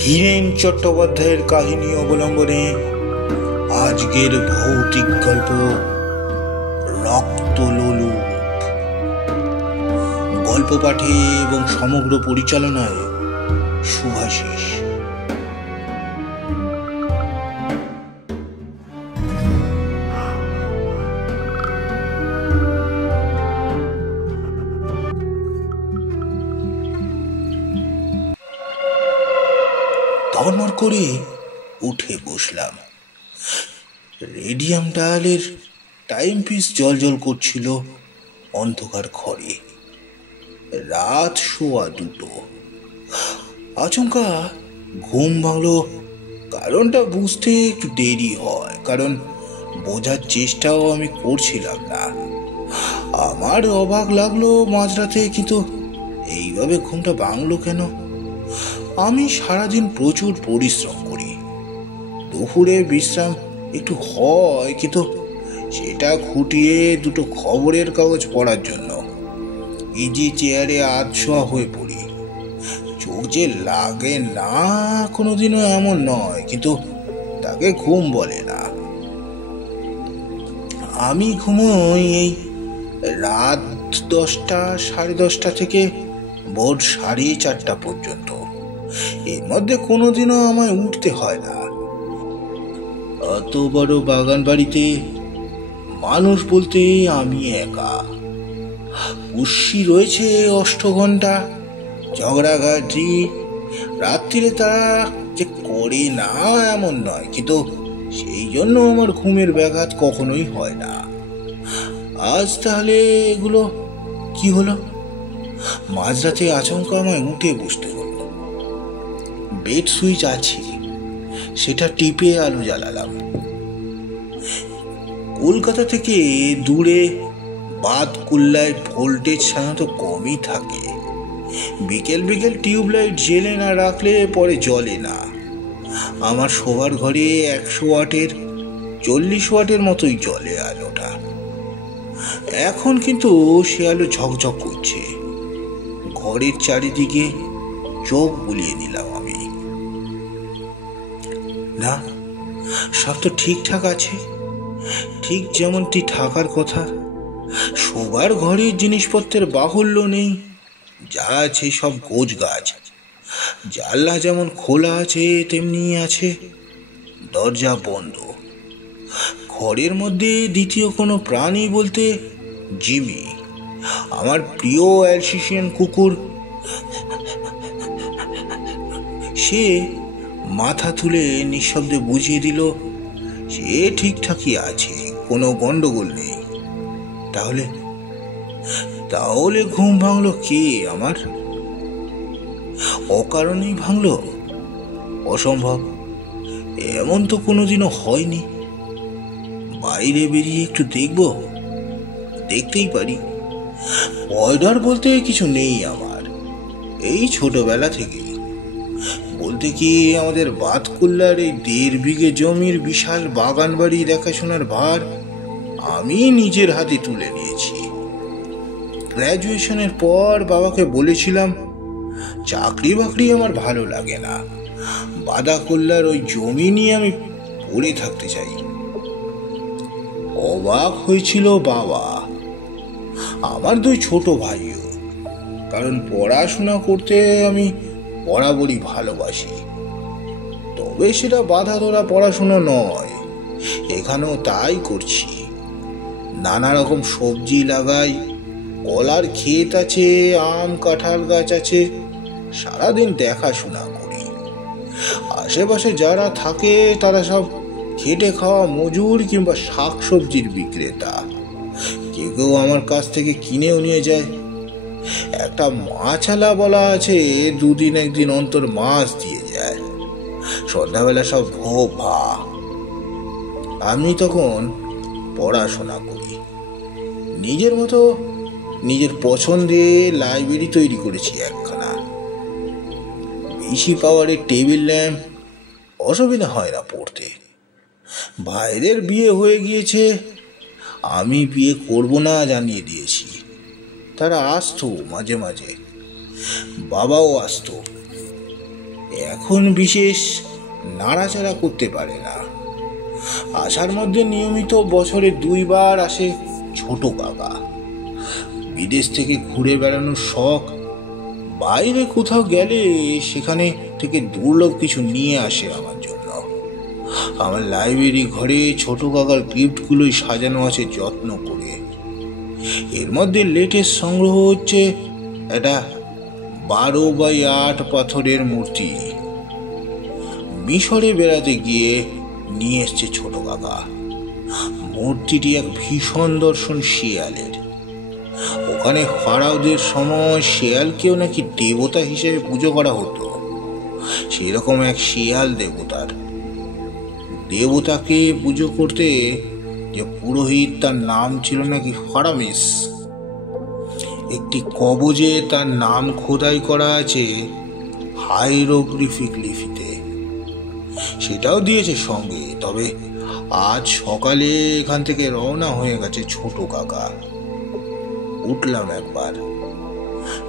হীরেন চট্টোপাধ্যায়ের কাহিনী অবলম্বনে আজকের ভৌতিক গল্প রক্তলোলুপ। গল্প পাঠে এবং সমগ্র পরিচালনায় শুভাশিস। ধর্মর করে উঠে বসলাম। রেডিয়াম ডায়ালের টাইম পিস জল করছিল অন্ধকার ঘরে। রাত 2:15। আচমকা ঘুম ভাঙলো। কারণটা বুঝতে একটু দেরি হয়, কারণ বোঝার চেষ্টাও আমি করছিলাম না। আমার অবাক লাগলো মাঝরাতে, কিন্তু এইভাবে ঘুমটা ভাঙলো কেন? আমি সারাদিন প্রচুর পরিশ্রম করি, দুপুরে বিশ্রাম একটু হয়, কিন্তু সেটা খুঁটিয়ে দুটো খবরের কাগজ পড়ার জন্য ইজি চেয়ারে আধশোয়া হয়ে পড়ি। চোখ যে লাগে না কোনোদিনও এমন নয়, কিন্তু তাকে ঘুম বলে না। আমি ঘুমোই এই রাত 10টা, 10:30 থেকে ভোর 4:30 পর্যন্ত। এর মধ্যে কোনোদিনও আমায় উঠতে হয় না। অত বড় বাগান বাড়িতে মানুষ বলতে আমি একা। পুষ্যি রয়েছে 8 ঘন্টা, ঝগড়াঘাটি রাত্রিরে তারা যে করে না এমন নয়, কিন্তু সেই জন্য আমার ঘুমের ব্যাঘাত কখনোই হয় না। আজ তাহলে এগুলো কি হলো? মাঝরাতে আচমকা আমায় উঠে বসতে হলো। বেড সুইচ আছে, সেটা টিপে আলো জ্বালালাম। কলকাতা থেকে দূরে বাদকুল্লায় ভোল্টেজ সাধারণত কমই থাকে। বিকেল টিউবলাইট জেলে না রাখলে পরে জ্বলে না। আমার শোবার ঘরে 100 ওয়াটের 40 ওয়াটের মতোই জ্বলে আলোটা। এখন কিন্তু সে আলো ঝকঝক করছে। ঘরের চারিদিকে চোখ বুলিয়ে নিলাম আমি। না, সব তো ঠিকঠাক আছে, ঠিক যেমনটি থাকার কথা। শোবার ঘরের জিনিসপত্রের বাহুল্য নেই, যা আছে সব গোছ গাছ। জানলা যেমন খোলা আছে তেমনি আছে, দরজা বন্ধ। ঘরের মধ্যে দ্বিতীয় কোনো প্রাণী বলতে জিমি, আমার প্রিয় অ্যালসেশিয়ান কুকুর। সে মাথা তুলে নিঃশব্দে বুঝিয়ে দিল সে ঠিকঠাকই আছে, কোনো গন্ডগোল নেই। তাহলে ঘুম ভাঙলো কে আমার? অকারণেই ভাঙলো? অসম্ভব, এমন তো কোনোদিনও হয়নি। বাইরে বেরিয়ে একটু দেখতেই পারি। ভয় বলতে কিছু নেই আমার, এই ছোটবেলা থেকেই। বলতে কি, আমাদের বাতকুল্লার এই 1.5 বিঘে জমির বিশাল বাগান বাড়ি দেখাশোনার ভার আমি নিজের হাতে তুলে নিয়েছি। গ্র্যাজুয়েশনের পর বাবাকে বলেছিলাম চাকরি বাকরি আমার ভালো লাগে না, বাদাকুল্লার ওই জমি নিয়ে আমি পড়ে থাকতে চাই। অবাক হয়েছিল বাবা, আমার 2 ছোট ভাইও। কারণ পড়াশোনা করতে আমি বরাবরই ভালোবাসি। তবে সেটা বাধা ধরা পড়াশোনা নয়, এখানেও তাই করছি। নানা রকম সবজি লাগাই, কলার ক্ষেত আছে, আম কাঁঠাল গাছ আছে, সারাদিন দেখাশোনা করি। আশেপাশে যারা থাকে তারা সব খেটে খাওয়া মজুর কিংবা শাকসবজির বিক্রেতা। কেউ আমার কাছ থেকে কিনেও নিয়ে যায়। একটা মাছালা বলা আছে, 2 দিন 1 দিন অন্তর মাছ দিয়ে যায়। সন্ধ্যাবেলা সব ভা। আমি তখন পড়াশোনা করি। নিজের মতো নিজের পছন্দে লাইব্রেরি তৈরি করেছি একখানা। বেশি পাওয়ারের টেবিল ল্যাম্প, অসুবিধা হয় না পড়তে। বাইরের বিয়ে হয়ে গিয়েছে, আমি বিয়ে করব না জানিয়ে দিয়েছি। তারা আসতো মাঝে মাঝে, বাবাও আসতো। এখন বিশেষ নাড়াচাড়া করতে পারে না। আসার মধ্যে নিয়মিত বছরে 2 বার আসে ছোট কাকা। বিদেশ থেকে ঘুরে বেড়ানোর শখ, বাইরে কোথাও গেলে সেখানে থেকে দুর্লভ কিছু নিয়ে আসে আমার জন্য। আমার লাইব্রেরি ঘরে ছোট কাকার গিফটগুলোই সাজানো আছে যত্ন করে। এর মধ্যে লেটেস্ট সংগ্রহ হচ্ছে একটা 12x8 পাথরের মূর্তি। মিশরে বেড়াতে গিয়ে নিয়ে এসছে ছোট কাকা। মূর্তিটি এক ভীষণ দর্শন শিয়ালের। ওখানে ফারাওদের সময় শিয়ালকেও নাকি দেবতা হিসেবে পুজো করা হতো। সেরকম এক শিয়াল দেবতাকে পুজো করতে যে পুরোহিত, তার নাম ছিল নাকি ফারামিস। একটি কবজে তার নাম খোদাই করা আছে হাইরোগ্লিফিক লিপিতে। সেটাও দিয়েছে সঙ্গে। তবে আজ সকালে এখান থেকে রওনা হয়ে গেছে ছোট কাকা। উঠলাম একবার।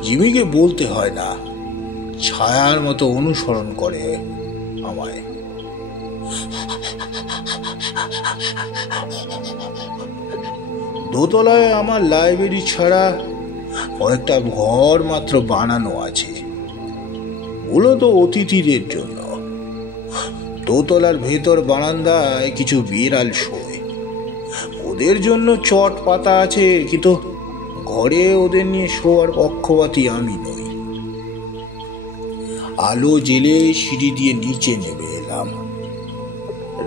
জিমিকে বলতে হয় না, ছায়ার মতো অনুসরণ করে আমায়। দোতলায় আমার লাইব্রেরি ছাড়া কয়েকটা ঘর মাত্র বানানো আছে, মূলত অতিথিদের জন্য। দোতলার ভেতর বারান্দায় কিছু বিড়াল শোয়, ওদের জন্য চট পাতা আছে, কিন্তু ঘরে ওদের নিয়ে শোয়ার পক্ষপাতী আমি নই। আলো জেলে সিঁড়ি দিয়ে নিচে নেমে এলাম।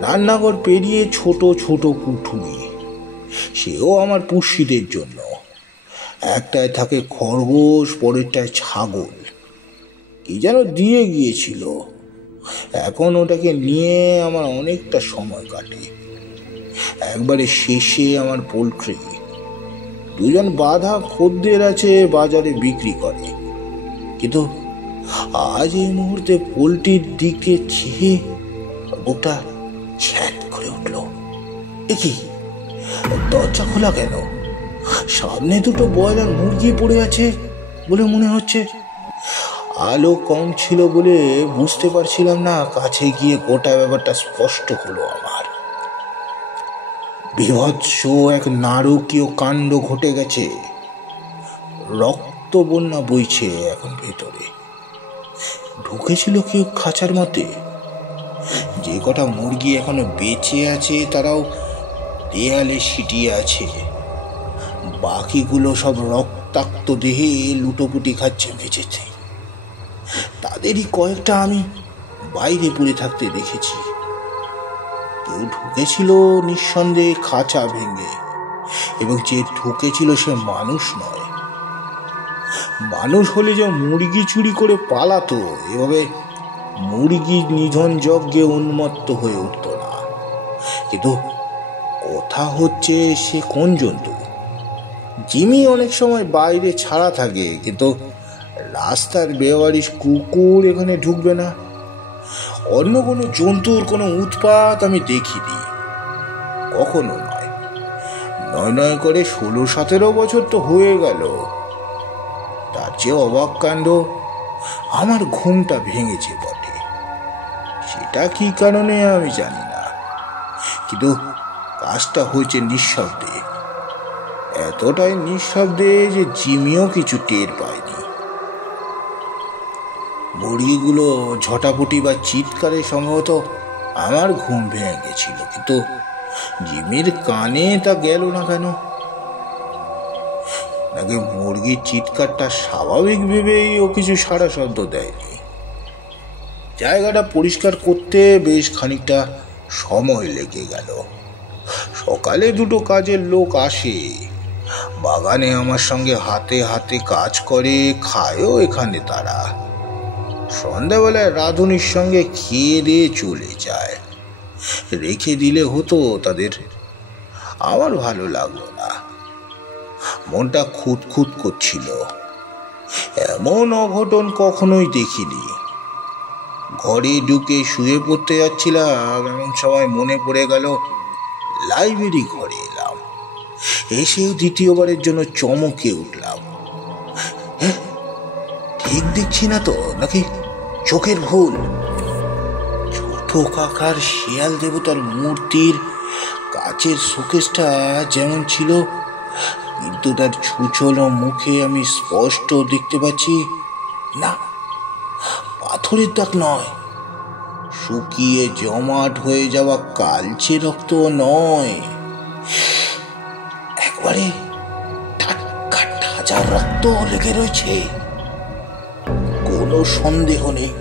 রান্নাঘর পেরিয়ে ছোট ছোট কুঠুরি, সেও আমার পুষ্যিদের জন্য। একটায় থাকে খরগোশ, পরেরটায় ছাগল। কি যেন দিয়ে গিয়েছিল, এখন ওটাকে নিয়ে আমার অনেকটা সময় কাটে। একবারে শেষে আমার পোল্ট্রি। 2জন বাঁধা খদ্দের আছে, বাজারে বিক্রি করে। কিন্তু আজ এই মুহূর্তে পোল্ট্রির দিকে চেয়ে ওটা ছ্যাঁত করে উঠল। এ কি, দরজা খোলা কেন? সামনে 2টো ব্রয়লার মুরগি পড়ে আছে বলে মনে হচ্ছে। আলো কম ছিল বলে বুঝতে পারছিলাম না। কাছে গিয়ে গোটা ব্যাপারটা স্পষ্ট হলো আমার। বিভৎস এক নারকীয় কাণ্ড ঘটে গেছে। রক্ত বন্যা বইছে এখন ভেতরে। ঢুকেছিল কেউ খাঁচার মধ্যে। যে কটা মুরগি এখনো বেঁচে আছে তারাও দেয়ালে সিটিয়ে আছে। বাকিগুলো সব রক্তাক্ত দেহে লুটোপুটি খাচ্ছে মেঝেতে। তাদেরই কয়েকটা আমি বাইরে পড়ে থাকতে দেখেছি। কেউ ঢুকেছিল নিঃসন্দেহে খাঁচা ভেঙে, এবং যে ঢুকেছিল সে মানুষ নয়। মানুষ হলে যে মুরগি চুরি করে পালাতো, এভাবে মুরগি নিধন যজ্ঞে উন্মত্ত হয়ে উঠত না। কিন্তু কথা হচ্ছে সে কোন জন্তু। জিমি অনেক সময় বাইরে ছাড়া থাকে, কিন্তু রাস্তার বেওয়ারিশ কুকুর এখানে ঢুকবে না। অন্য কোনো জন্তুর কোনো উৎপাত আমি দেখিনি, কখনো নয়। নয় করে 16-17 বছর তো হয়ে গেল। তার চেয়ে অবাক কাণ্ড, আমার ঘুমটা ভেঙেছে বটে। সেটা কি কারণে আমি জানি না, কিন্তু কাজটা হয়েছে নিঃশব্দে। এতটাই নিঃশব্দে যে জিমিও কিছু টের পায়নি। মুরগিগুলো ঝটাপটি বা চিৎকারে সম্ভবত আমার ঘুম ভেঙে গেছিল, কিন্তু জিমির কানে তা গেল না কেন? নাকি মুরগির চিৎকারটা স্বাভাবিক ভেবেই ও কিছু সাড়া শব্দ দেয়নি। জায়গাটা পরিষ্কার করতে বেশ খানিকটা সময় লেগে গেল। সকালে 2টো কাজের লোক আসে, বাগানে আমার সঙ্গে হাতে হাতে কাজ করে, খায়ও এখানে তারা। সন্ধ্যাবেলায় রাঁধুনির সঙ্গে খেয়ে দিয়ে চলে যায়। রেখে দিলে হতো তাদের। আমার ভালো লাগলো না, মনটা খুঁতখুত করছিল। এমন অঘটন কখনোই দেখিনি। ঘরে ঢুকে শুয়ে পড়তে যাচ্ছিলাম, এমন সময় মনে পড়ে গেল লাইব্রেরি ঘরে এলাম। এসেও দ্বিতীয়বারের জন্য চমকে উঠলাম। ঠিক দেখছি না তো, নাকি চোখের ভুল। ছোট কাকার শিয়াল দেবতার মূর্তির কাচের শোকেসটা যেমন ছিল, কিন্তু তার ছুচলো মুখে আমি স্পষ্ট দেখতে পাচ্ছি, না, পাথরের দাগ নয়, শুকিয়ে জমাট হয়ে যাওয়া কালচে রক্ত নয়, একবারে টাটকা তাজা রক্ত লেগে রয়েছে, কোনো সন্দেহ নেই।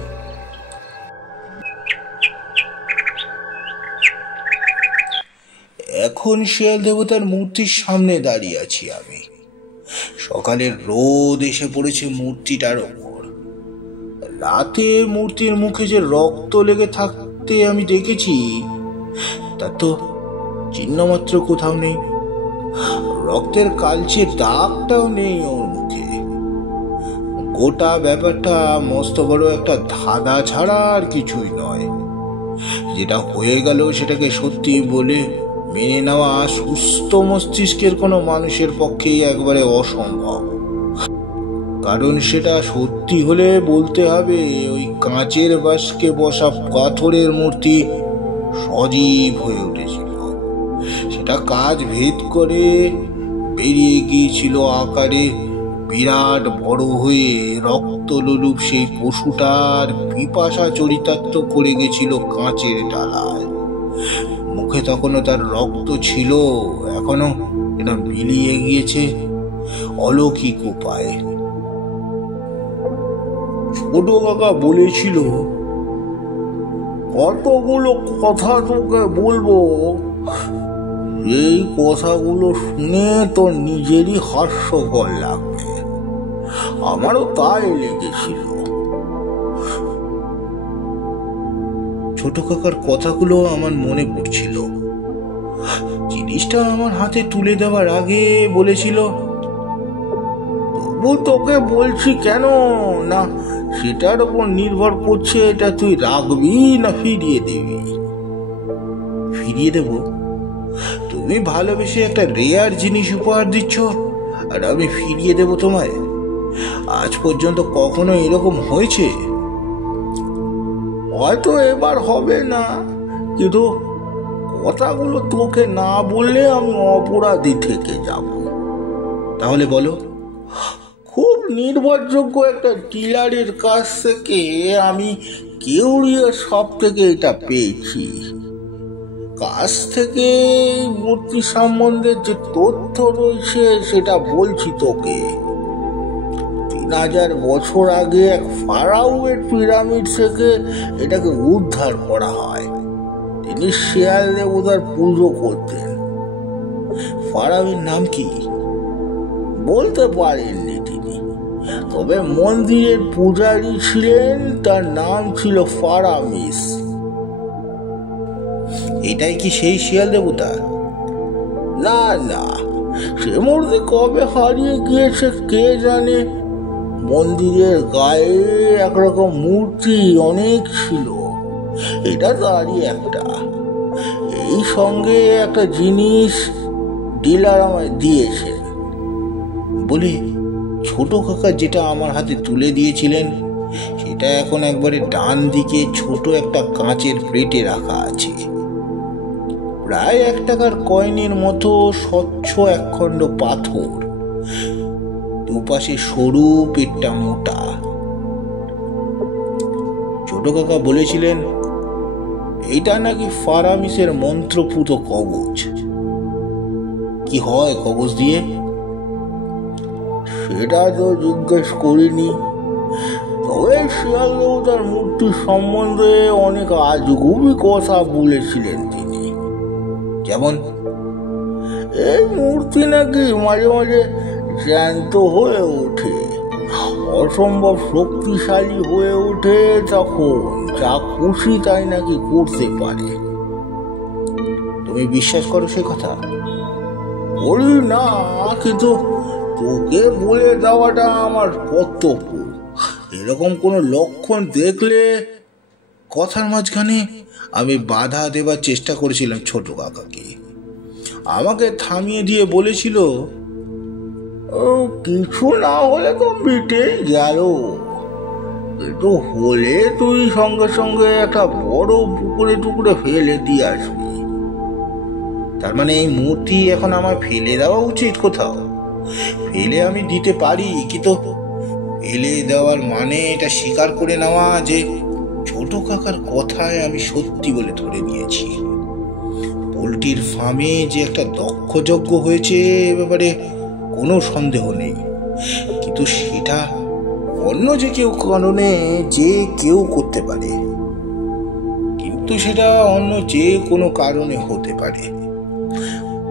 এখন শিয়াল দেবতার মূর্তির সামনে দাঁড়িয়ে আছি আমি। সকালের রোদ এসে পড়েছে মূর্তিটার ওপর। রাতে মূর্তির মুখে যে রক্ত লেগে থাকতে আমি দেখেছি, তার তো চিহ্ন মাত্র কোথাও নেই। রক্তের কালচে দাগটাও নেই ওর মুখে। গোটা ব্যাপারটা মস্ত বড় একটা ধাঁধা ছাড়া আর কিছুই নয়। যেটা হয়ে গেল সেটাকে সত্যি বলে মেনে নেওয়া সুস্থ মস্তিষ্কের কোনো মানুষের পক্ষেই একবারে অসম্ভব। কারণ সেটা সত্যি হলে বলতে হবে ওই কাঁচের বাস্কে বসা পাথরের মূর্তি সজীব হয়ে উঠেছিল। সেটা কাজ ভেদ করে বেরিয়ে গিয়েছিল আকারে বিরাট বড় হয়ে রক্তলোলুপ সেই পশুটার পিপাসা চরিতার্থ করে গেছিল কাঁচের ডালায়। মুখে তখনও তার রক্ত ছিল, এখনো এটা মিলিয়ে গিয়েছে অলৌকিক উপায়ে। ছোট কাকা বলেছিল, কতগুলো কথা তোকে বলবো, এই কথাগুলো শুনে তোর নিজেরই হাস্যকর লাগবে। আমারও তাই লেগেছিল। ছোট কাকার কথাগুলো আমার মনে পড়ছিল। জিনিসটা আমার হাতে তুলে দেওয়ার আগে বলেছিল, তবু তোকে বলছি কেন না, সেটার উপর নির্ভর করছে এটা তুই রাখবি না ফিরিয়ে দিবি। ফিরিয়ে দেব? তুমি ভালোবেসে একটা রেয়ার জিনিস উপহার দিচ্ছ আর আমি ফিরিয়ে দেব তোমায়? আজ পর্যন্ত কখনো এরকম হয়েছে? হয়তো এবার হবে না, কিন্তু কথাগুলো তোকে না বললে আমি অপরাধী থেকে যাব। তাহলে বলো। খুব নির্ভরযোগ্য একটা ডিলারের কাছ থেকে আমি কিউরিয়াস শপ থেকে এটা পেয়েছি। কাছ থেকে মূর্তি সম্বন্ধে যে তথ্য রয়েছে সেটা বলছি তোকে। 3000 বছর আগে এক ফারাওয়ের পিরামিড থেকে এটাকে উদ্ধার করা হয়। তিনি শিয়াল দেবতার পুজো করতেন। ফারাওয়ের নাম কি বলতে পারেননি তিনি, তবে মন্দিরের পূজারী ছিলেন, তার নাম ছিল ফারামিস। এটাই কি সেই শিয়াল দেবতা? না না, সে মূর্তি কবে হারিয়ে গিয়েছে কে জানে। মন্দিরের গায়ে একরকম মূর্তি অনেক ছিল, এটা তারই একটা। এই সঙ্গে একটা জিনিস ডিলার আমায় দিয়েছে বলে ছোট কাকা যেটা আমার হাতে তুলে দিয়েছিলেন সেটা এখন একবারে ডান দিকে ছোট একটা কাঁচের প্লেটে রাখা আছে। প্রায় 1 টাকার কয়েনের মতো স্বচ্ছ একখণ্ড পাথর, দুপাশে সরু, পেটটা মোটা। ছোট কাকা বলেছিলেন এটা নাকি ফারামিসের মন্ত্রপুত কবচ। কি হয় কবচ দিয়ে সেটা তো জিজ্ঞেস করিনি, তবে শিয়াল দেবতার মূর্তি সম্বন্ধে অনেক আজগুবি কথা বলেছিলেন তিনি। যেমন এই মূর্তি নাকি মাঝে মাঝে জ্যান্ত হয়ে ওঠে, অসম্ভব শক্তিশালী হয়ে ওঠে, তখন যা খুশি তাই নাকি করতে পারে। তুমি বিশ্বাস করো সে কথা? বলি না, কিন্তু তোকে বলে দেওয়াটা আমার কর্তব্য। এরকম কোনো লক্ষণ দেখলে কথার মাঝখানে আমি বাধা দেবার চেষ্টা করেছিলাম ছোট কাকাকে। আমাকে থামিয়ে দিয়ে বলেছিল, কিছু না হলে তো মিটেই গেল, কিন্তু হলে তুই সঙ্গে সঙ্গে একটা বড় পুকুরে টুকুরে ফেলে দিয়ে আসবি। তার মানে এই মূর্তি এখন আমার ফেলে দেওয়া উচিত কোথাও? ফেলে আমি দিতে পারি, কিন্তু ফেলে দেওয়ার মানে এটা স্বীকার করে নেওয়া যে ছোট কাকার কথায় আমি সত্যি বলে ধরে নিয়েছি। পোল্ট্রির ফার্মে যে একটা দক্ষ যজ্ঞ হয়েছে এ ব্যাপারে কোনো সন্দেহ নেই, কিন্তু সেটা অন্য যে কেউ কারণে যে কেউ করতে পারে, কিন্তু সেটা অন্য যে কোনো কারণে হতে পারে।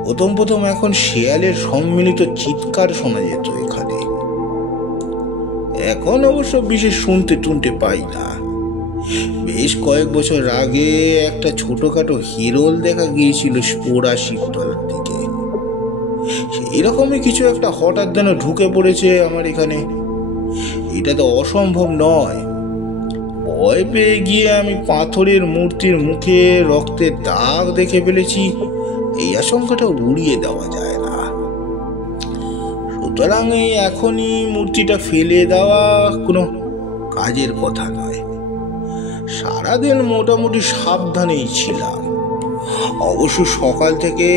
প্রথম প্রথম এখন শেয়ালের সম্মিলিত চিৎকার শোনা যেত এখানে, এখন অবশ্য বিশেষ শুনতে টুনতে পাই না। বেশ কয়েক বছর আগে একটা ছোটখাটো হিরোল দেখা গিয়েছিল পোড়া শিবতলার দিকে। এরকমই কিছু একটা হঠাৎ যেন ঢুকে পড়েছে আমার এখানে। এটা তো অসম্ভব নয়। ভয় পেয়ে গিয়ে আমি পাথরের মূর্তির মুখে রক্তের দাগ দেখে ফেলেছি, এই আশঙ্কাটা উড়িয়ে দেওয়া যায় না। সুতরাং এই এখনই মূর্তিটা ফেলে দেওয়া কোনো কাজের কথা নয়। সারাদিন মোটামুটি সাবধানেই ছিলাম। অবশ্য সকাল থেকে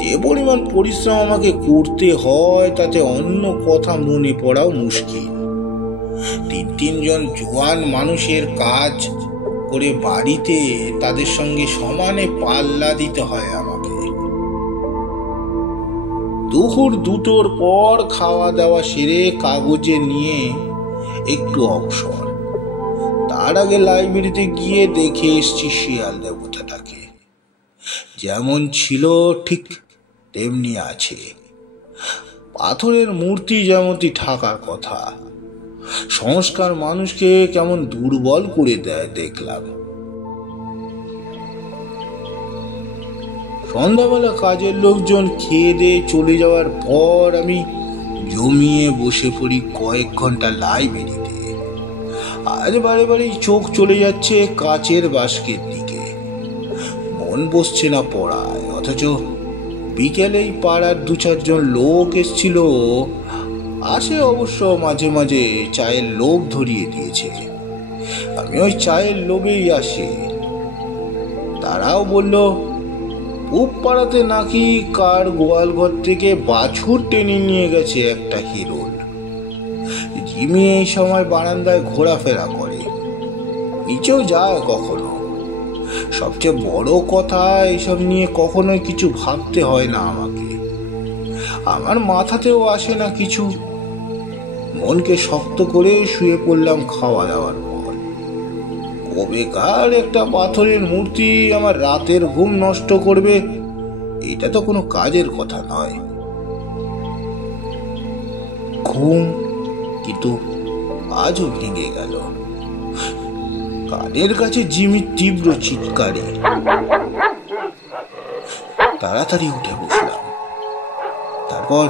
যে পরিমাণ পরিশ্রম আমাকে করতে হয় তাতে অন্য কথা মনে পড়াও মুশকিল। তিনজন জোয়ান মানুষের কাজ করে বাড়িতে তাদের সঙ্গে সমানে পাল্লা দিতে হয় আমাকে। দুপুর 2টোর পর খাওয়া দাওয়া সেরে কাগজে নিয়ে একটু অবসর। তার আগে লাইব্রেরিতে গিয়ে দেখে এসছি শিয়াল দেবতাটাকে। যেমন ছিল ঠিক তেমনি আছে। পাথরের মূর্তি যেমনটি থাকার কথা। সংস্কার মানুষকে কেমন দুর্বল করে দেয় দেখলাম। সন্ধ্যাবেলা কাজের লোকজন খেয়ে দিয়ে চলে যাওয়ার পর আমি জমিয়ে বসে পড়ি কয়েক ঘন্টা লাইব্রেরিতে। আজ বারে বারেই চোখ চলে যাচ্ছে কাচের বাস্কের দিকে। মন বসছে না পড়ায়, অথচ বিকেলেই পাড়ার 2-4জন লোক এসছিল। আসে অবশ্য মাঝে মাঝে, চায়ের লোভ ধরিয়ে দিয়েছে। আমি ওই চায়ের লোভেই আসি। তারাও বলল পূব পাড়াতে নাকি কার গোয়াল ঘর থেকে বাছুর টেনে নিয়ে গেছে একটা হিরোল। জিমি এই সময় বারান্দায় ঘোরাফেরা করে, নিচেও যায় কখনো। সবচেয়ে বড় কথা, এইসব নিয়ে কখনোই কিছু ভাবতে হয় না আমাকে। আমার মাথাতেও আসে না কিছু। মনকে শক্ত করে শুয়ে পড়লাম খাওয়া দাওয়ার পর। কবেকার একটা পাথরের মূর্তি আমার রাতের ঘুম নষ্ট করবে, এটা তো কোনো কাজের কথা নয়। ঘুম কিন্তু আজও ভেঙে গেল। কানের কাছে জিমির তীব্র চিৎকারে তাড়াতাড়ি উঠে বসলাম। তারপর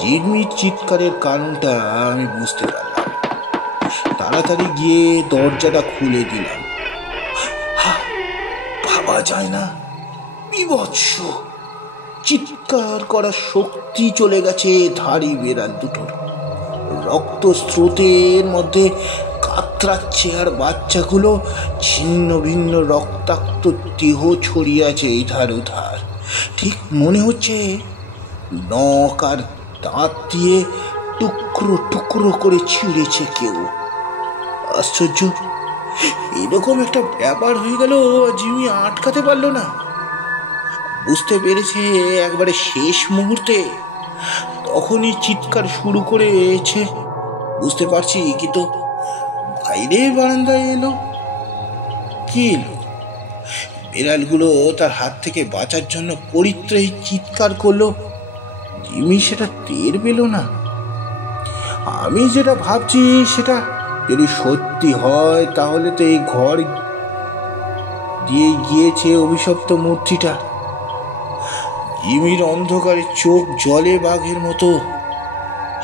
জিমির চিৎকারের কারণটা আমি বুঝতে পারলাম। তাড়াতাড়ি গিয়ে দরজাটা খুলে দিলাম। ভাবা যায় না, বিভৎস চিৎকার করার শক্তি চলে গেছে ধাড়ি বেড়াল দুটোর। রক্ত স্রোতের মধ্যে কাতরাচ্ছে, আর বাচ্চাগুলো ছিন্ন ভিন্ন রক্তাক্ত দেহ ছড়িয়ে আছে এধার ওধার। ঠিক মনে হচ্ছে নখ আর দাঁত দিয়ে টুকরো টুকরো করে ছিঁড়েছে কেউ। আশ্চর্য, এরকম একটা ব্যাপার হয়ে গেল, জিমি আটকাতে পারলো না। বুঝতে পেরেছে একবারে শেষ মুহূর্তে, তখনই চিৎকার শুরু করেছে বুঝতে পারছি। কিন্তু বাইরে বারান্দায় এলো কি এলো? বিড়ালগুলো তার হাত থেকে বাঁচার জন্য পরিত্রাহী চিৎকার করলো। জিমি সেটা টের পেল না। আমি যেটা ভাবছি সেটা যদি সত্যি হয়, তাহলে তো এই ঘর দিয়ে গিয়েছে অভিশপ্ত মূর্তিটা। জিমির অন্ধকারে চোখ জলে বাঘের মতো।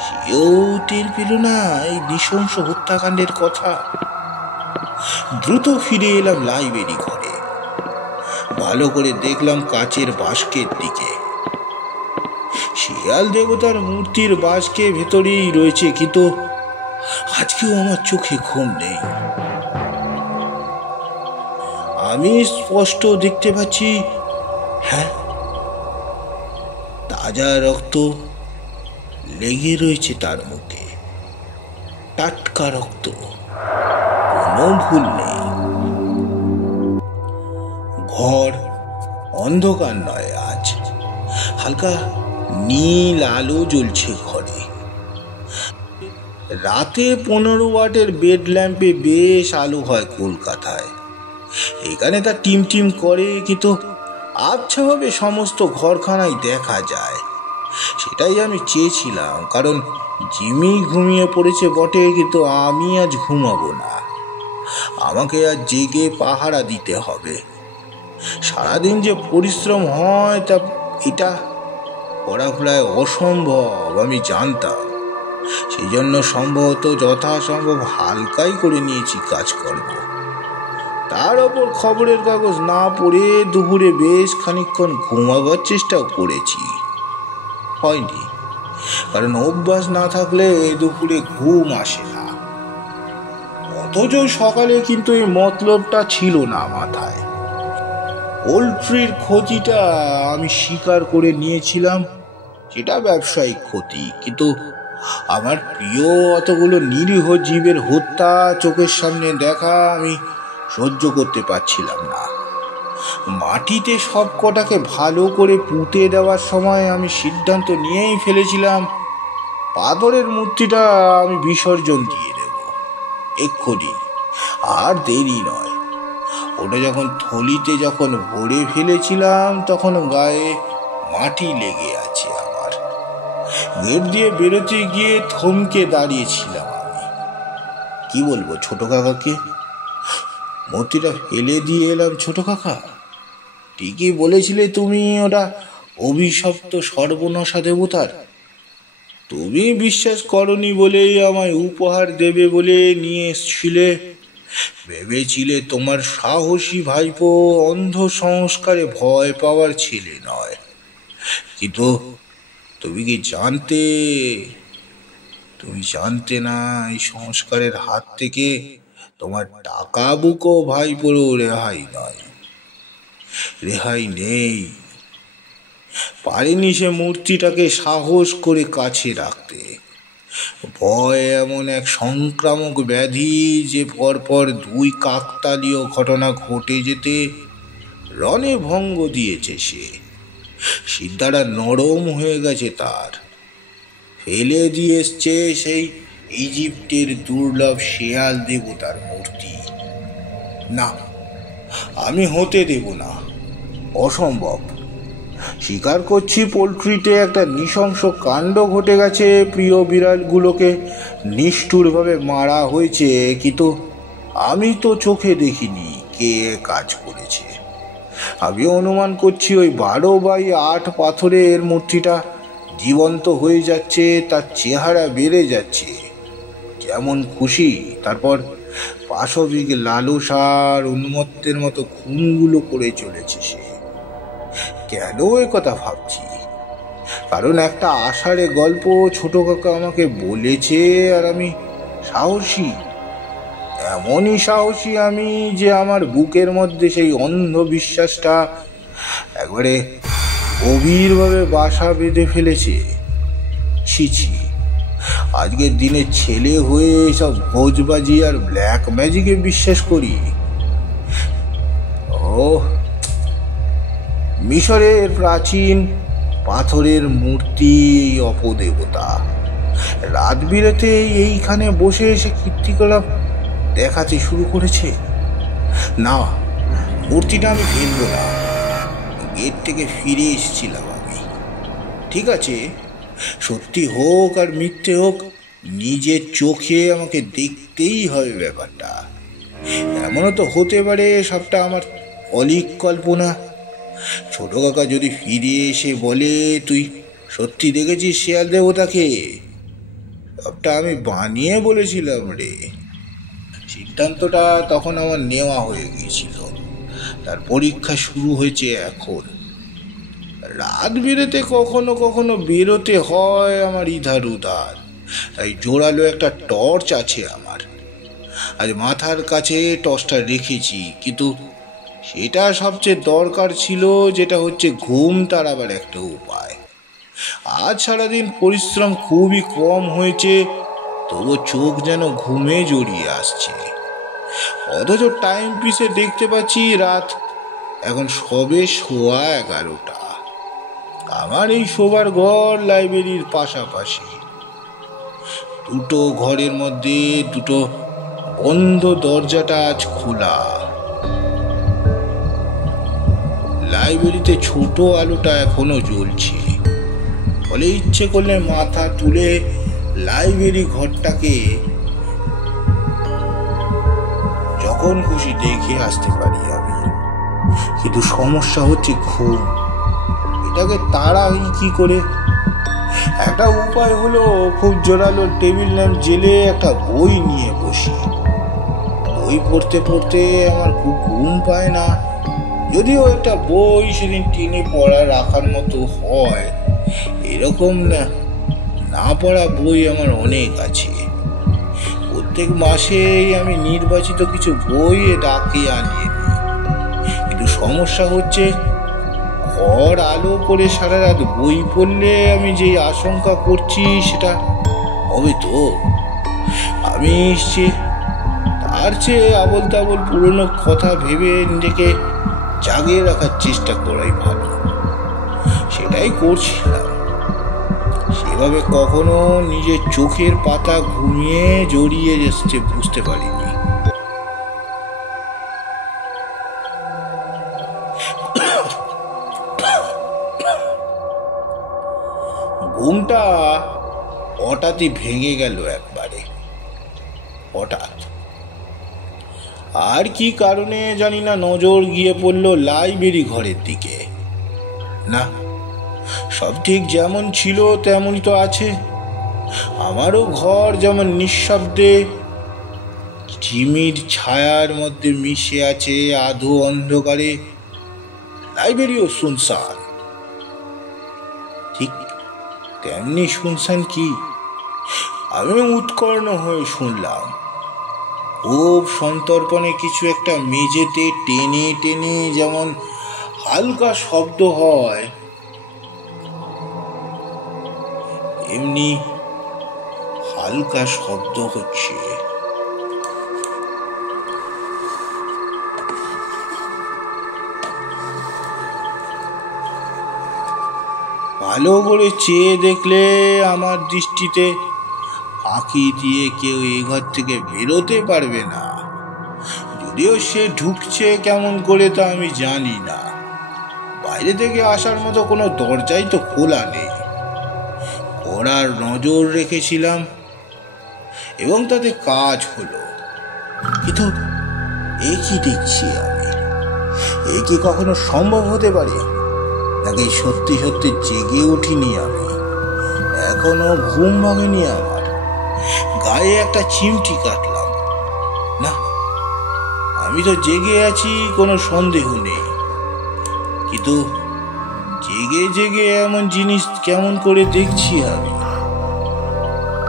সেও টের পেল না এই নৃশংস হত্যাকাণ্ডের কথা। দ্রুত ফিরে এলাম লাইব্রেরি ঘরে। ভালো করে দেখলাম কাচের বাস্কের দিকে। শিয়াল দেবতার মূর্তির বাস্কে ভেতরেই রয়েছে, কিন্তু আজকেও আমার চোখে ঘুম নেই। আমি স্পষ্ট দেখতে পাচ্ছি, হ্যাঁ, তাজা রক্ত লেগে রয়েছে তার মুখে। টাটকা রক্ত, কোনো ভুল নেই। ঘর অন্ধকার নয় আজ, হালকা নীল আলো জ্বলছে ঘরে। রাতে 15 ওয়াটের বেড ল্যাম্পে বেশ আলো হয় কলকাতায়। এখানে তা টিম টিম করে, কিন্তু আবছাভাবে সমস্ত ঘরখানায় দেখা যায়। সেটাই আমি চেয়েছিলাম, কারণ জিমি ঘুমিয়ে পড়েছে বটে, কিন্তু আমি আজ ঘুমাবো না। আমাকে আজ জেগে পাহারা দিতে হবে। সারাদিন যে পরিশ্রম হয় তা এটা করা প্রায় অসম্ভব আমি জানতাম। সেই জন্য সম্ভবত যথাসম্ভব হালকাই করে নিয়েছি কাজকর্ম। তার ওপর খবরের কাগজ না পড়ে দুপুরে বেশ খানিকক্ষণ ঘুমাবার চেষ্টাও করেছি, হয়নি। কারণ অভ্যাস না থাকলে দুপুরে ঘুম আসে না। অথচ সকালে কিন্তু এই মতলবটা ছিল না মাথায়। পোল্ট্রির ক্ষতিটা আমি স্বীকার করে নিয়েছিলাম, সেটা ব্যবসায়িক ক্ষতি, কিন্তু আমার প্রিয় অতগুলো নিরীহ জীবের হত্যা চোখের সামনে দেখা আমি সহ্য করতে পারছিলাম না। মাটিতে সব কটাকে ভালো করে পুঁতে দেওয়ার সময় আমি সিদ্ধান্ত নিয়েই ফেলেছিলাম, পাথরের মূর্তিটা আমি বিসর্জন দিয়ে দেব এক্ষুনি, আর দেরি নয়। ওটা যখন থলিতে ভরে ফেলেছিলাম তখন গায়ে মাটি লেগে আছে আমার। গেট দিয়ে বেরোতে গিয়ে থমকে দাঁড়িয়েছিলাম আমি। কি বলবো ছোট কাকাকে? মূর্তিটা ফেলে দিয়ে এলাম ছোট কাকা। ঠিকই বলেছিলে তুমি, ওটা অভিশপ্ত সর্বনাশা দেবতার। তুমি বিশ্বাস করনি বলেই আমায় উপহার দেবে বলে নিয়ে এসছিলে। ভেবেছিলে তোমার সাহসী ভাইপো অন্ধ সংস্কারে ভয় পাওয়ার ছেলে নয়। কিন্তু তুমি কি জানতে? তুমি জানতে না এই সংস্কারের হাত থেকে তোমার টাকা বুকো ভাইপোরও রেহাই নয়, রেহাই নেই। পারেনি সে মূর্তিটাকে সাহস করে কাছে রাখতে। ভয় এমন এক সংক্রামক ব্যাধি যে পরপর 2 কাকতালীয় ঘটনা ঘটে যেতে রণে ভঙ্গ দিয়েছে। সে সিদ্ধারা নরম হয়ে গেছে তার। ফেলে দিয়ে এসছে সেই ইজিপ্টের দুর্লভ শেয়াল দেবতার মূর্তি। না, আমি হতে দেব না, অসম্ভব। স্বীকার করছি পোল্ট্রিতে একটা নৃশংস কাণ্ড ঘটে গেছে, প্রিয় বিড়ালগুলোকে নিষ্ঠুরভাবে মারা হয়েছে, কিন্তু আমি তো চোখে দেখিনি কে কাজ করেছে। আমি অনুমান করছি ওই 12x8 পাথরের মূর্তিটা জীবন্ত হয়ে যাচ্ছে, তার চেহারা বেড়ে যাচ্ছে যেমন খুশি, তারপর পাশবিক লালসার উন্মত্তের মতো খুনগুলো করে চলেছে সে। কেন এ কথা ভাবছি? কারণ একটা আষাঢ়ে গল্প ছোট কাকা আমাকে বলেছে, আর আমি সাহসী, এমনই সাহসী আমি যে আমার বুকের মধ্যে সেই অন্ধ বিশ্বাসটা একবারে গভীরভাবে বাসা বেঁধে ফেলেছে। ছি ছি, আজকের দিনে ছেলে হয়ে সব ভোজবাজি আর ব্ল্যাক ম্যাজিকে বিশ্বাস করি। ও মিশরের প্রাচীন পাথরের মূর্তি অপদেবতা রাত বিরেতে এইখানে বসে এসে কীর্তিকলাপ দেখাতে শুরু করেছে। না, মূর্তিটা আমি কিনব না। গেট থেকে ফিরে এসেছিলাম আমি। ঠিক আছে, সত্যি হোক আর মিথ্যে হোক, নিজের চোখে আমাকে দেখতেই হবে ব্যাপারটা। এমনও তো হতে পারে সবটা আমার অলীক কল্পনা। ছোট কাকা যদি ফিরে এসে বলে, তুই সত্যি দেখেছিস শেয়াল দেবতাকে? সবটা আমি বানিয়ে বলেছিলাম রে। সিদ্ধান্তটা তখন আমার নেওয়া হয়ে গিয়েছিল, তার পরীক্ষা শুরু হয়েছে এখন। রাত বেরোতে কখনো কখনো বেরোতে হয় আমার ইধার উধার, তাই জোরালো একটা টর্চ আছে আমার। আজ মাথার কাছে টর্চটা রেখেছি, কিন্তু সেটা সবচেয়ে দরকার ছিল, যেটা হচ্ছে ঘুম তাড়াবার একটা উপায়। আজ সারাদিন পরিশ্রম খুবই কম হয়েছে, তবু চোখ যেন ঘুমে জড়িয়ে আসছে। অথচ টাইম পিসে দেখতে পাচ্ছি রাত এখন সবে 11:15। আমার এই শোবার ঘর লাইব্রেরির পাশাপাশি। দুটো ঘরের মধ্যে দুটো বন্ধ দরজাটা আজ খোলা। লাইব্রেরিতে ছোট আলোটা এখনো জ্বলছে, ফলে ইচ্ছে করলে মাথা তুলে লাইব্রেরি ঘরটাকে যখন খুশি দেখে আসতে পারি আমি। কিন্তু সমস্যা হচ্ছে ঘুম। এটাকে তাড়াই কি করে? একটা উপায় হলো, খুব জোরালো টেবিল ল্যাম্প জেলে একটা বই নিয়ে বসি। বই পড়তে পড়তে আমার খুব ঘুম পায় না, যদিও একটা বই সেদিন টেনে পড়া রাখার মতো হয়। এরকম না পড়া বই আমার অনেক আছে। প্রত্যেক মাসেই আমি নির্বাচিত কিছু বই ডাকে আনিয়ে নিই। কিন্তু সমস্যা হচ্ছে, ঘর আলো করে সারা রাত বই পড়লে আমি যে আশঙ্কা করছি সেটা হবে তো? আমি তার চেয়ে আবল তাবল পুরনো কথা ভেবে নিজেকে জাগিয়ে রাখার চেষ্টা করাই ভালো। সেটাই করছিলাম। সেভাবে কখনো নিজের চোখের পাতা ঘুমিয়ে জড়িয়ে যাচ্ছে বুঝতে পারিনি। ঘুমটা হঠাৎই ভেঙে গেল একবারে, হঠাৎ। আর কি কারণে জানি না নজর গিয়ে পড়ল লাইব্রেরি ঘরের দিকে। না, সব ঠিক যেমন ছিল তেমনই তো আছে। আমারও ঘর যেমন নিঃশব্দে ঝিমির ছায়ার মধ্যে মিশে আছে আধো অন্ধকারে, লাইব্রেরিও শুনশান। ঠিক তেমনি শুনশান কি? আমি উৎকর্ণ হয়ে শুনলাম। খুব সন্তর্পণে কিছু একটা মেঝেতে টেনে টেনে যেমন হালকা শব্দ হয়, এমনি হালকা শব্দ হচ্ছে। ভালো করে চেয়ে দেখলে আমার দৃষ্টিতে ফাঁকি দিয়ে কেউ এ ঘর থেকে বেরোতে পারবে না। যদিও সে ঢুকছে কেমন করে তা আমি জানি না। বাইরে থেকে আসার মতো কোনো দরজাই তো খোলা নেই। ওরার নজর রেখেছিলাম এবং তাতে কাজ হলো। কিন্তু এ কি দেখছি আমি? এ কি কখনো সম্ভব হতে পারে? নাকি সত্যি সত্যি জেগে উঠিনি আমি? এখনো ঘুম ভাঙেনি আমার। গায়ে একটা চিমটি কাটলাম। না, আমি তো জেগে আছি, কোনো সন্দেহ নেই। কিন্তু জেগে জেগে এমন জিনিস কেমন করে দেখছি আমি?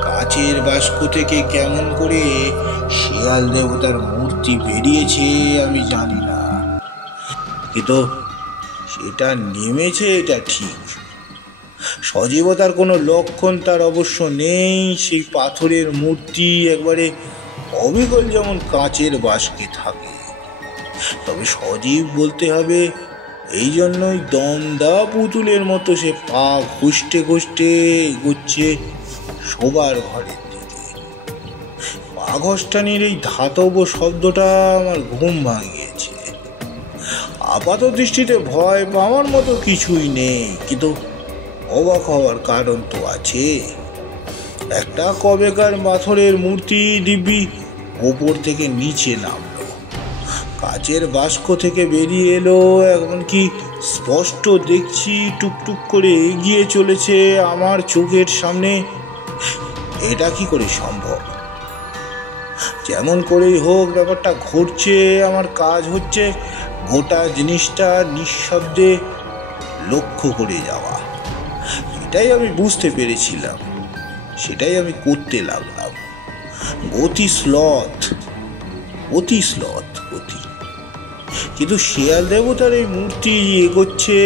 কাচের বাস্ক থেকে কেমন করে শিয়াল দেবতার মূর্তি বেরিয়েছে আমি জানি না, কিন্তু সেটা নেমেছে এটা ঠিক। সজীবতার কোনো লক্ষণ তার অবশ্য নেই। সেই পাথরের মূর্তি একবারে অবিকল যেমন কাচের বাস্কে থাকে। তবে সজীব বলতে হবে, এই জন্যই দমদা পুতুলের মতো সে পা ঘষতে ঘষতে এগোচ্ছে শোবার ঘরের দিকে। পা ঘষ্টানির এই ধাতব শব্দটা আমার ঘুম ভাঙিয়েছে। আপাত দৃষ্টিতে ভয় পাওয়ার মতো কিছুই নেই, কিন্তু অবাক হওয়ার কারণ তো আছে। একটা কবেকার পাথরের মূর্তি দিব্যি ওপর থেকে নিচে নামলো, কাচের বাস্ক থেকে বেরিয়ে এলো। এমনকি স্পষ্ট দেখছি টুকটুক করে এগিয়ে চলেছে আমার চোখের সামনে। এটা কি করে সম্ভব? যেমন করেই হোক ব্যাপারটা ঘটছে। আমার কাজ হচ্ছে গোটা জিনিসটা নিঃশব্দে লক্ষ্য করে যাওয়া। এটাই আমি বুঝতে পেরেছিলাম। সেটাই আমি করতে লাগলাম। অতি স্লথ কিন্তু শেয়াল দেবতার এই মূর্তি এগোচ্ছে,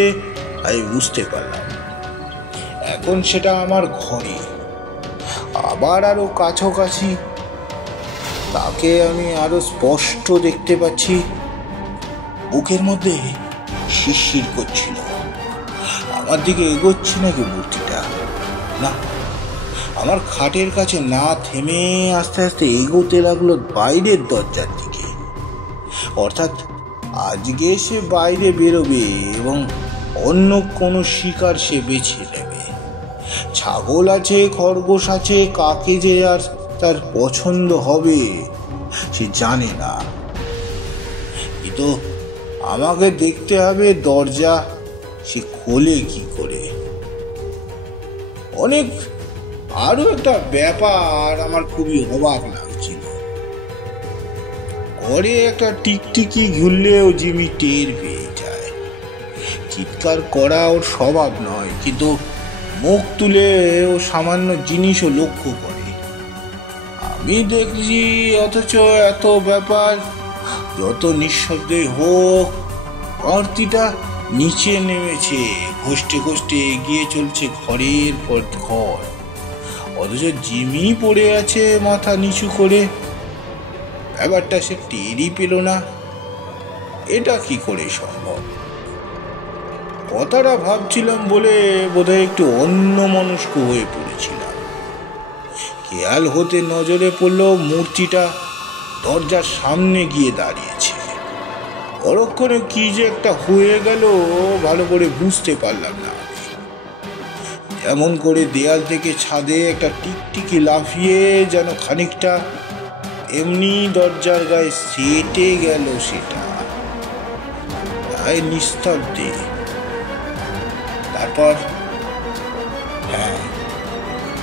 আমি বুঝতে পারলাম। এখন সেটা আমার ঘরে, আবার আরো কাছাকাছি। তাকে আমি আরো স্পষ্ট দেখতে পাচ্ছি। বুকের মধ্যে শিরশির করছিল। আমার দিকে এগোচ্ছে নাকি মূর্তিটা? না, আমার খাটের কাছে না থেমে আস্তে আস্তে এগোতে লাগলো বাইরের দরজার দিকে। অর্থাৎ আজকে সে বাইরে বেরোবে এবং অন্য কোনো শিকার সে বেছে নেবে। ছাগল আছে, খরগোশ আছে, কাকে যে আর তার পছন্দ হবে সে জানে না। কিন্তু আমাকে দেখতে হবে দরজা সে খোলে কি করে। আরো একটা ব্যাপার আমার খুবই অবাক লাগছিল। ঘরে একটা টিকটিকি ঘুরলেও জিমি টের পেয়ে যায়। চিৎকার করা ওর স্বভাব নয়, কিন্তু মুখ তুলে ও সামান্য জিনিসও লক্ষ্য করে। আমি দেখছি, অথচ এত ব্যাপার যত নিঃশব্দে হোক, কর্তিটা নিচে নেমেছে, ঘষ্টে এগিয়ে চলছে ঘরের পর ঘর। অথচ জিমি পড়ে আছে মাথা নিচু করে। ব্যাপারটা সে টেরই পেল না। এটা কি করে সম্ভব? কথাটা ভাবছিলাম বলে বোধহয় একটু অন্যমনস্ক হয়ে পড়েছিলাম। খেয়াল হতে নজরে পড়ল মূর্তিটা দরজার সামনে গিয়ে দাঁড়িয়েছে। পরক্ষণে কি যে একটা হয়ে গেল ভালো করে বুঝতে পারলাম না। এমন করে দেয়াল থেকে ছাদে একটা টিকটিকি লাফিয়ে যেন খানিকটা, এমনি দরজার গায়ে সেটে গেল সেটা, তাই নিস্তব্ধে।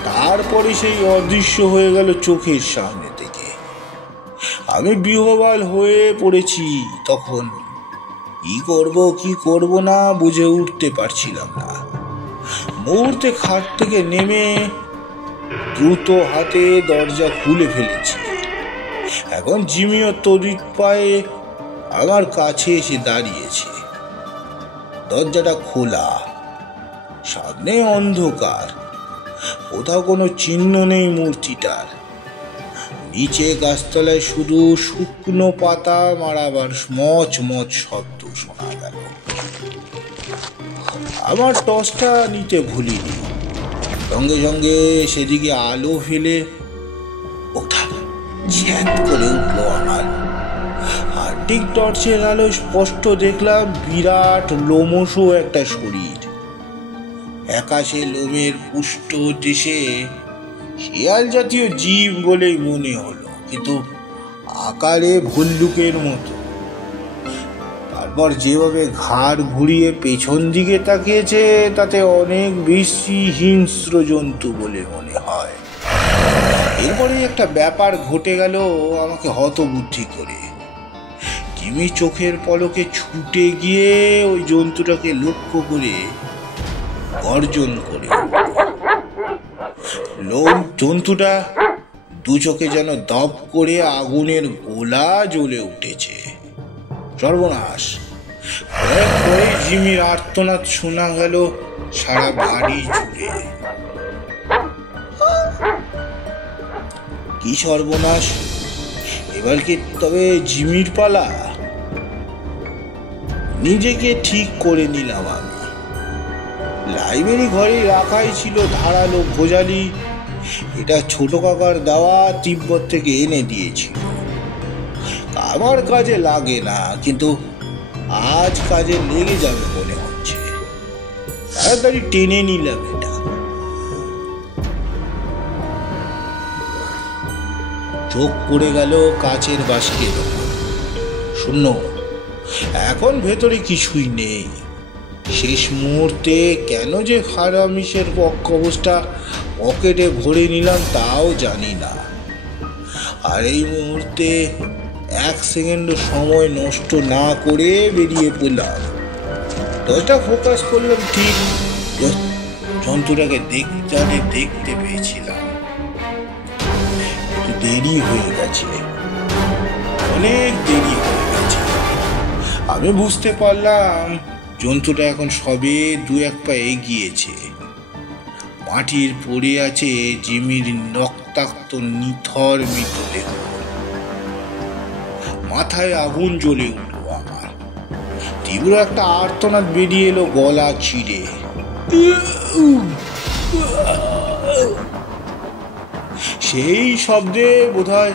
তারপরে সেই অদৃশ্য হয়ে গেল চোখের সামনে থেকে। আমি বিহ্বল হয়ে পড়েছি। তখন কি করব না বুঝে উঠতে পারছিলাম না। মুহূর্তে খাট থেকে নেমে দ্রুত হাতে দরজা খুলে ফেলেছি। এখন জিমিও তড়িৎ পায়ে আমার কাছে এসে দাঁড়িয়েছে। দরজাটা খোলা, সামনে অন্ধকার, কোথাও কোনো চিহ্ন নেই মূর্তিটার। নিচে গাছতলায় শুধু শুকনো পাতা মারাবার মচ শব্দ শোনা গেল। আমার টর্চটা নিতে ভুলিনি। সঙ্গে সঙ্গে সেদিকে আলো ফেলে ওটা ঝ্যাঁক করে উঠলো আমার। আর ঠিক টর্চের আলো স্পষ্ট দেখলাম বিরাট লোমশো একটা শরীর। আকাশে লোমের পুষ্ট দেশে শিয়াল জাতীয় জীব বলেই মনে হলো, কিন্তু আকারে ভল্লুকের মতো। তারপর যেভাবে ঘাড় ঘুরিয়ে পেছন দিকে তাকিয়েছে তাতে অনেক বেশি হিংস্র জন্তু বলে মনে হয়। এরপরে একটা ব্যাপার ঘটে গেল আমাকে হতবুদ্ধি করে। জিমি চোখের পলকে ছুটে গিয়ে ওই জন্তুটাকে লক্ষ্য করে গর্জন করে। জন্তুটা দু চোখে যেন দপ করে আগুনের গোলা জ্বলে উঠেছে। সর্বনাশ! জিমির আর্তনাদ শোনা গেল সারা বাড়ি জুড়ে। কি সর্বনাশ! এবার কি তবে জিমির পালা? নিজেকে ঠিক করে নিলাম আমি। লাইব্রেরি ঘরে রাখাই ছিল ধারালো ভোজালি। এটা ছোট কাকার দেওয়া, তিব্বত থেকে এনে দিয়েছিল। আমার কাজে লাগে না, কিন্তু আজ কাজে লেগে যাবে মনে হচ্ছে। তাড়াতাড়ি টেনে নিলাম এটা। চোখ পড়ে গেল কাচের বাস্কের ওপর। শূন্য। এখন ভেতরে কিছুই নেই। শেষ মুহূর্তে কেন যে ফারামিসের অবস্থা পকেটে ভরে নিলাম তাও জানি না। আর এই মুহূর্তে এক সেকেন্ড সময় নষ্ট না করে বেরিয়ে পড়লাম। দশটা ফোকাস করলাম ঠিক জন্তুটাকে দেখতে পেয়েছিলাম। দেরি হয়ে গেছে, অনেক দেরি হয়ে গেছে। আমি বুঝতে পারলাম জন্তুটা এখন সবে দু এক পা এগিয়েছে। মাটির পড়ে আছে জিমির রক্তাক্ত নিথর মৃতদেহ। মাথায় আগুন জ্বলে উঠল আমার। তীব্র একটা আর্তনাদ বেরিয়ে এলো গলা চিড়ে। সেই শব্দে বোধহয়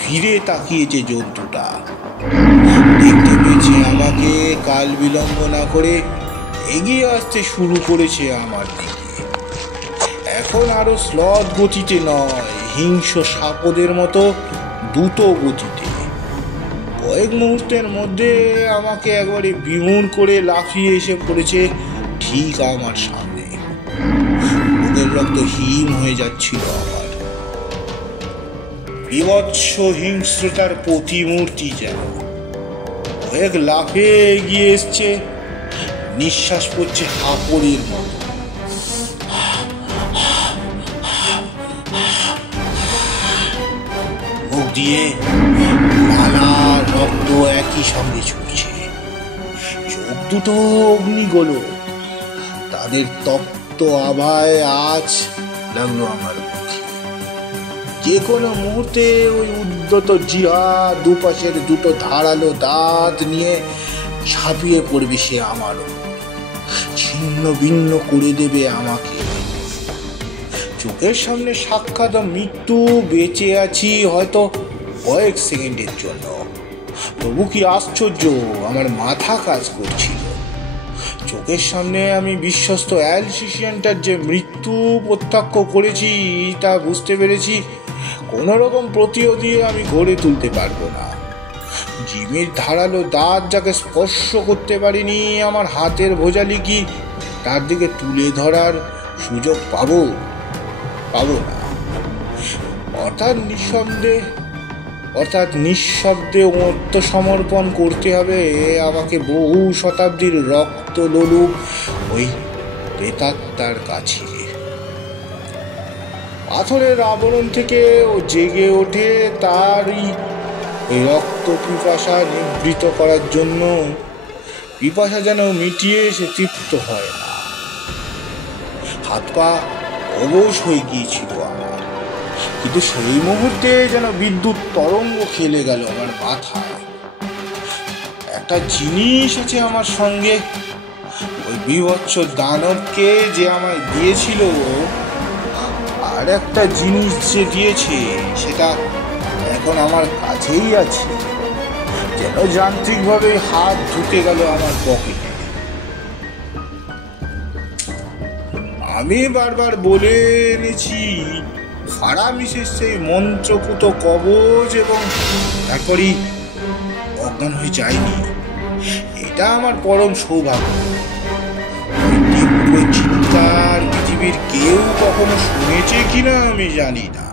ফিরে তাকিয়েছে জন্তুটা। দেখতে পেয়েছে আমাকে, কাল বিলম্ব না করে এগিয়ে আসতে শুরু করেছে আমার দিকে। এখন আরো স্লথ গতিতে নয়, হিংস্র সাপদের মতো দ্রুত গতিতে। কয়েক মুহূর্তের মধ্যে আমাকে একবারে বিমূঢ় করে লাফিয়ে এসে পড়েছে ঠিক আমার সামনে। বুকের রক্ত হিম হয়ে যাচ্ছিল আমার। বিভৎস হিংস্রতার প্রতিমূর্তি যেন কয়েক লাফে এগিয়ে এসছে, নিঃশ্বাস পড়ছে হাঁপড়ের মতো। মুখ দিয়ে লালা রক্ত একই সঙ্গে ছুটছে। চোখ দুটো অগ্নিগোলক, তাদের তপ্ত আভায় আজ লাগলো আমার মুখে। যে কোনো মুহূর্তে ওই উদ্যত জিহা দুপাশের দুটো ধারালো দাঁত নিয়ে ঝাঁপিয়ে পড়বে সে আমার উপর, ছিন্ন ভিন্ন করে দেবে আমাকে। চোখের সামনে সাক্ষাৎ মৃত্যু, বেঁচে আছি হয়তো কয়েক সেকেন্ডের জন্য। তবু কি আশ্চর্য, আমার মাথা কাজ করছিল। চোখের সামনে আমি বিশ্বস্ত অ্যালসেশিয়ানটার যে মৃত্যু প্রত্যক্ষ করেছি তা বুঝতে পেরেছি কোনো রকম প্রতিরোধী আমি গড়ে তুলতে পারবো না। জিমির ধারালো দাঁত যাকে স্পর্শ করতে পারিনি, আমার হাতের ভোজালি কি তার দিকে তুলে ধরার সুযোগ পাবো না। অর্থাৎ নিঃশব্দে আত্মসমর্পণ করতে হবে আমাকে বহু শতাব্দীর রক্ত লোলুপ ওই প্রেতাত্মার কাছে। পাথরের আবরণ থেকে ও জেগে ওঠে তারই রক্ত পিপাসা নিবৃত করার জন্য। পিপাসা যেন মিটিয়ে সে তৃপ্ত হয় না। হাত পা অবশ হয়ে গিয়েছিল আমার, কিন্তু সেই মুহূর্তে যেন বিদ্যুৎ তরঙ্গ খেলে গেল আমার মাথায়। একটা জিনিস আছে আমার সঙ্গে, ওই বিভৎস দানবকে যে আমায় দিয়েছিল, আর একটা জিনিস যে দিয়েছে সেটা এখন আমার কাছেই আছে। যেন যান্ত্রিকভাবে হাত ঢুকে গেল আমার পকেটে। আমি বারবার বলে এনেছি ফারামিসের সেই মন্ত্রপুত কবচ, এবং তারপরই অজ্ঞান হয়ে যায়নি। এটা আমার পরম সৌভাগ্য। তীব্র চিৎকার পৃথিবীর কেউ কখনো শুনেছে কিনা আমি জানি না।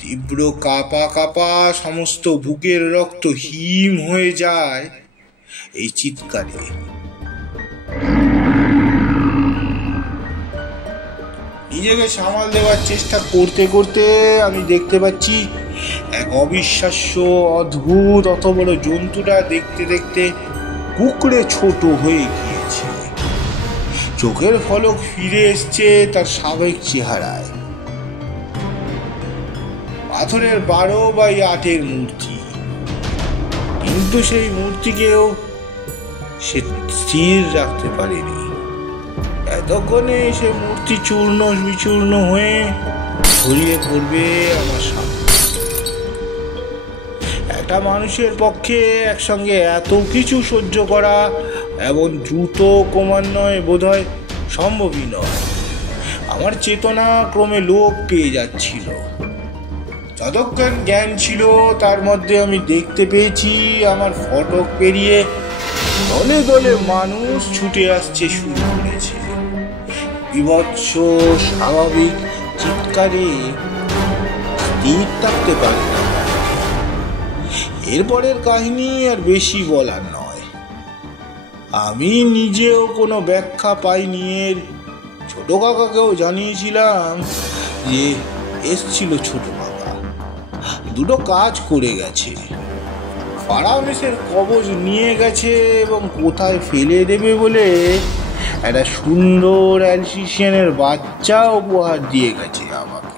তীব্র কাঁপা কাঁপা সমস্ত বুকের রক্ত হিম হয়ে যায় এই চিৎকারে। নিজেকে সামাল দেওয়ার চেষ্টা করতে করতে আমি দেখতে পাচ্ছি এক অবিশ্বাস্য অদ্ভুত অত বড় জন্তুটা দেখতে দেখতে কুকড়ে ছোট হয়ে গিয়েছে। চোখের ফলক ফিরে এসছে তার স্বাভাবিক চেহারায়। পাথরের 12x8 মূর্তি, কিন্তু সেই মূর্তিকেও সে স্থির রাখতে পারেনি। এতক্ষণে সে মূর্তি চূর্ণ বিচূর্ণ হয়ে ছড়িয়ে পড়বে আমার সামনে। একটা মানুষের পক্ষে একসঙ্গে এত কিছু সহ্য করা এমন দ্রুত ক্রমান্বয়ে বোধহয় সম্ভবই নয়। আমার চেতনা ক্রমে লোপ পেয়ে যাচ্ছিল। যতক্ষণ জ্ঞান ছিল তার মধ্যে আমি দেখতে পেয়েছি আমার ফটক পেরিয়ে দলে দলে মানুষ ছুটে আসছে শুরু করেছে। বিভৎস স্বাভাবিক চিৎকারে স্থির থাকতে পারে না। এরপরের কাহিনী আর বেশি বলার নয়। আমি নিজেও কোনো ব্যাখ্যা পাইনি এর। ছোট কাকাকেও জানিয়েছিলাম যে এসছিল ছোট কাকা। দুটো কাজ করে গেছে। ফারামেসের কবজ নিয়ে গেছে এবং কোথায় ফেলে দেবে বলে একটা সুন্দর অ্যালসিশিয়ানের বাচ্চা উপহার দিয়ে গেছে আমাকে।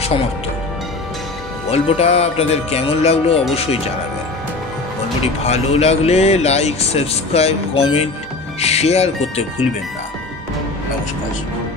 সমাপ্ত। গল্পটা আপনাদের কেমন লাগলো অবশ্যই জানাবেন। গল্পটি ভালো লাগলে লাইক, সাবস্ক্রাইব, কমেন্ট, শেয়ার করতে ভুলবেন না। নমস্কার।